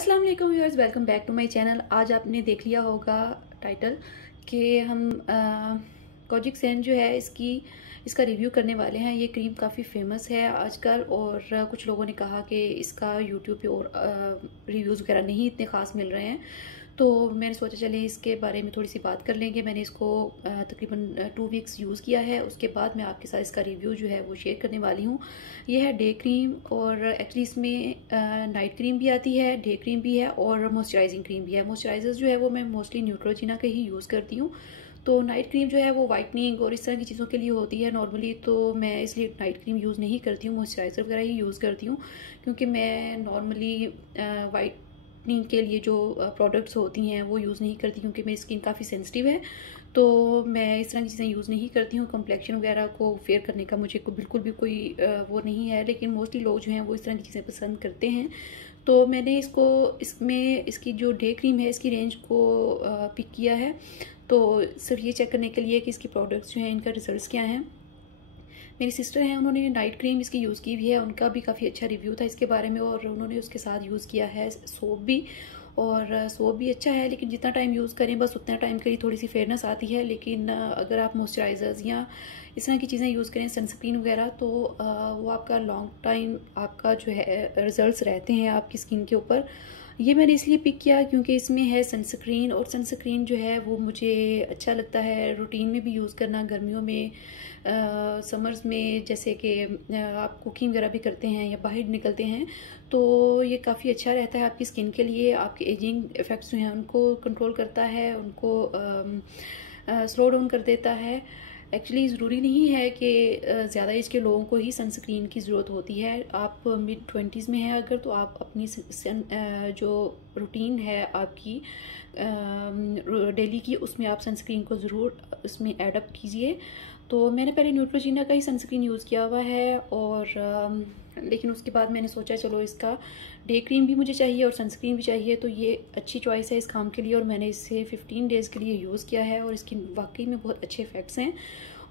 अस्सलाम वालेकुम viewers, welcome back to my channel. आज आपने देख लिया होगा टाइटल कि हम कोजिक सेन जो है इसका रिव्यू करने वाले हैं। ये क्रीम काफ़ी फेमस है आजकल और कुछ लोगों ने कहा कि इसका यूट्यूब पे और रिव्यूज़ वगैरह नहीं इतने ख़ास मिल रहे हैं, तो मैंने सोचा चले इसके बारे में थोड़ी सी बात कर लेंगे। मैंने इसको तकरीबन 2 वीक्स यूज़ किया है, उसके बाद मैं आपके साथ इसका रिव्यू जो है वो शेयर करने वाली हूँ। ये है डे क्रीम और एक्चुअली इसमें नाइट क्रीम भी आती है, डे क्रीम भी है और मॉइस्चराइजिंग क्रीम भी है। मॉइस्चराइजर जो है वो मैं मोस्टली न्यूट्रोजिना का ही यूज़ करती हूँ, तो नाइट क्रीम जो है वो वाइटनिंग और इस तरह की चीज़ों के लिए होती है नॉर्मली, तो मैं इसलिए नाइट क्रीम यूज़ नहीं करती हूँ, मॉइस्चराइज़र वगैरह ही यूज़ करती हूँ। क्योंकि मैं नॉर्मली वाइटनिंग के लिए जो प्रोडक्ट्स होती हैं वो यूज़ नहीं करती, क्योंकि मेरी स्किन काफ़ी सेंसिटिव है, तो मैं इस तरह की चीज़ें यूज़ नहीं करती हूँ। कम्प्लेक्शन वगैरह को फेयर करने का मुझे बिल्कुल भी कोई वो नहीं है, लेकिन मोस्टली लोग जो हैं वो इस तरह की चीज़ें पसंद करते हैं। तो मैंने इसकी जो डे क्रीम है इसकी रेंज को पिक किया है, तो सिर्फ ये चेक करने के लिए कि इसकी प्रोडक्ट्स जो हैं इनका रिजल्ट्स क्या हैं। मेरी सिस्टर हैं, उन्होंने नाइट क्रीम इसकी यूज़ की भी है, उनका भी काफ़ी अच्छा रिव्यू था इसके बारे में, और उन्होंने उसके साथ यूज़ किया है सोप भी, और सोप भी अच्छा है, लेकिन जितना टाइम यूज़ करें बस उतना टाइम के लिए थोड़ी सी फेयरनेस आती है। लेकिन अगर आप मॉइस्चराइजर्स या इस तरह की चीज़ें यूज़ करें, सनस्क्रीन वगैरह, तो वो आपका लॉन्ग टाइम आपका जो है रिजल्ट्स रहते हैं आपकी स्किन के ऊपर। ये मैंने इसलिए पिक किया क्योंकि इसमें है सनस्क्रीन, और सनस्क्रीन जो है वो मुझे अच्छा लगता है रूटीन में भी यूज़ करना, गर्मियों में, समर्स में, जैसे कि आप कुकिंग वगैरह भी करते हैं या बाहर निकलते हैं, तो ये काफ़ी अच्छा रहता है आपकी स्किन के लिए। आपके एजिंग इफ़ेक्ट्स जो हैं उनको कंट्रोल करता है, उनको स्लो डाउन कर देता है। एक्चुअली ज़रूरी नहीं है कि ज़्यादा एज के लोगों को ही सनस्क्रीन की ज़रूरत होती है। आप मिड 20s में हैं अगर, तो आप अपनी जो रूटीन है आपकी डेली की, उसमें आप सनस्क्रीन को ज़रूर उसमें एडअप कीजिए। तो मैंने पहले न्यूट्रोजिना का ही सनस्क्रीन यूज़ किया हुआ है, और लेकिन उसके बाद मैंने सोचा चलो इसका डे क्रीम भी मुझे चाहिए और सनस्क्रीन भी चाहिए, तो ये अच्छी चॉइस है इस काम के लिए, और मैंने इसे 15 डेज़ के लिए यूज़ किया है और इसकी वाकई में बहुत अच्छे इफ़ेक्ट्स हैं।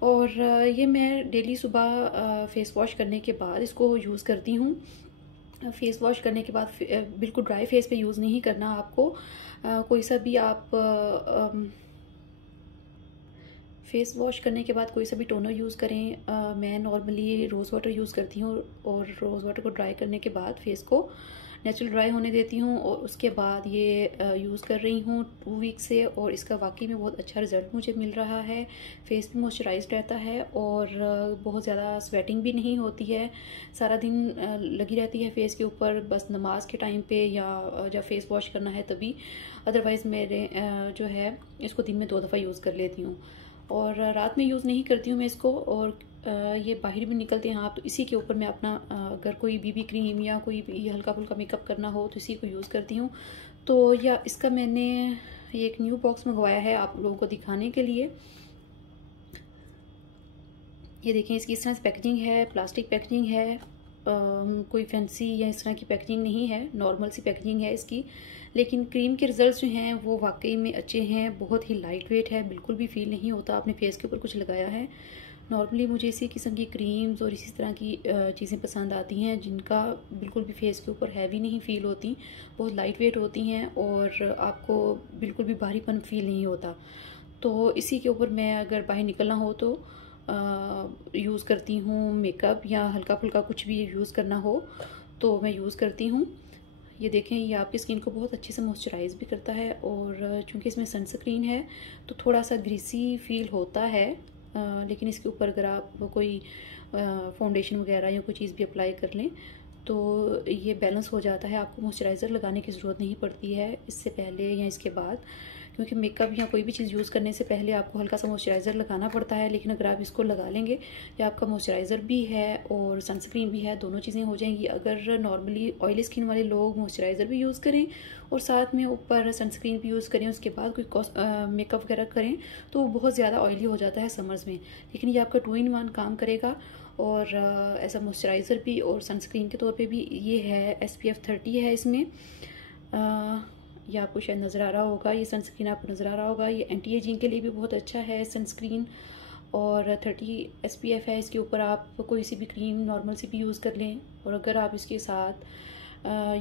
और ये मैं डेली सुबह फ़ेस वॉश करने के बाद इसको यूज़ करती हूँ। फेस वॉश करने के बाद बिल्कुल ड्राई फेस पे यूज़ नहीं करना आपको। कोई सा भी आप फेस वॉश करने के बाद कोई सा भी टोनर यूज़ करें। मैं नॉर्मली रोज़ वाटर यूज़ करती हूँ, और रोज़ वाटर को ड्राई करने के बाद फेस को नेचुरल ड्राई होने देती हूँ, और उसके बाद ये यूज़ कर रही हूँ 2 वीक से, और इसका वाकई में बहुत अच्छा रिजल्ट मुझे मिल रहा है। फेस भी मॉइस्चराइज्ड रहता है, और बहुत ज़्यादा स्वेटिंग भी नहीं होती है, सारा दिन लगी रहती है फेस के ऊपर, बस नमाज के टाइम पे या जब फेस वॉश करना है तभी। अदरवाइज़ मेरे जो है इसको दिन में 2 दफ़ा यूज़ कर लेती हूँ, और रात में यूज़ नहीं करती हूँ मैं इसको। और ये बाहर भी निकलते हैं आप, तो इसी के ऊपर मैं अपना अगर कोई बीबी क्रीम या कोई भी हल्का फुल्का मेकअप करना हो तो इसी को यूज़ करती हूँ। तो या इसका मैंने ये एक न्यू बॉक्स मंगवाया है आप लोगों को दिखाने के लिए। ये देखें, इसकी इस तरह से पैकेजिंग है, प्लास्टिक पैकेजिंग है, कोई फैंसी या इस तरह की पैकेजिंग नहीं है, नॉर्मल सी पैकेजिंग है इसकी। लेकिन क्रीम के रिजल्ट्स जो हैं वो वाकई में अच्छे हैं, बहुत ही लाइट वेट है, बिल्कुल भी फील नहीं होता आपने फेस के ऊपर कुछ लगाया है। नॉर्मली मुझे इसी किस्म की क्रीम्स और इसी तरह की चीज़ें पसंद आती हैं जिनका बिल्कुल भी फेस के ऊपर हैवी नहीं फील होती, बहुत लाइट वेट होती हैं, और आपको बिल्कुल भी भारीपन फील नहीं होता। तो इसी के ऊपर मैं अगर बाहर निकलना हो तो यूज़ करती हूँ, मेकअप या हल्का फुल्का कुछ भी यूज़ करना हो तो मैं यूज़ करती हूँ। ये देखें, ये आपकी स्किन को बहुत अच्छे से मॉइस्चराइज़ भी करता है, और चूँकि इसमें सनस्क्रीन है तो थोड़ा सा ग्रीसी फील होता है, लेकिन इसके ऊपर अगर आप कोई फाउंडेशन वगैरह या कोई चीज़ भी अप्लाई कर लें तो ये बैलेंस हो जाता है। आपको मॉइस्चराइज़र लगाने की ज़रूरत नहीं पड़ती है इससे पहले या इसके बाद, क्योंकि मेकअप या कोई भी चीज़ यूज़ करने से पहले आपको हल्का सा मॉइस्चराइज़र लगाना पड़ता है। लेकिन अगर आप इसको लगा लेंगे, या आपका मॉइस्चराइज़र भी है और सनस्क्रीन भी है, दोनों चीज़ें हो जाएंगी। अगर नॉर्मली ऑयली स्किन वाले लोग मॉइस्चराइज़र भी यूज़ करें और साथ में ऊपर सनस्क्रीन भी यूज़ करें, उसके बाद कोई मेकअप वगैरह करें, तो वो बहुत ज़्यादा ऑयली हो जाता है समर्स में। लेकिन ये आपका 2 in 1 काम करेगा, और ऐसा मॉइस्चराइज़र भी और सनस्क्रीन के तौर पे भी ये है। SPF 30 है इसमें, ये आपको शायद नज़र आ रहा होगा, ये सनस्क्रीन आपको नज़र आ रहा होगा। ये एंटी एजिंग के लिए भी बहुत अच्छा है सनस्क्रीन, और 30 SPF है इसके ऊपर। आप कोई सी भी क्रीम नॉर्मल सी भी यूज़ कर लें, और अगर आप इसके साथ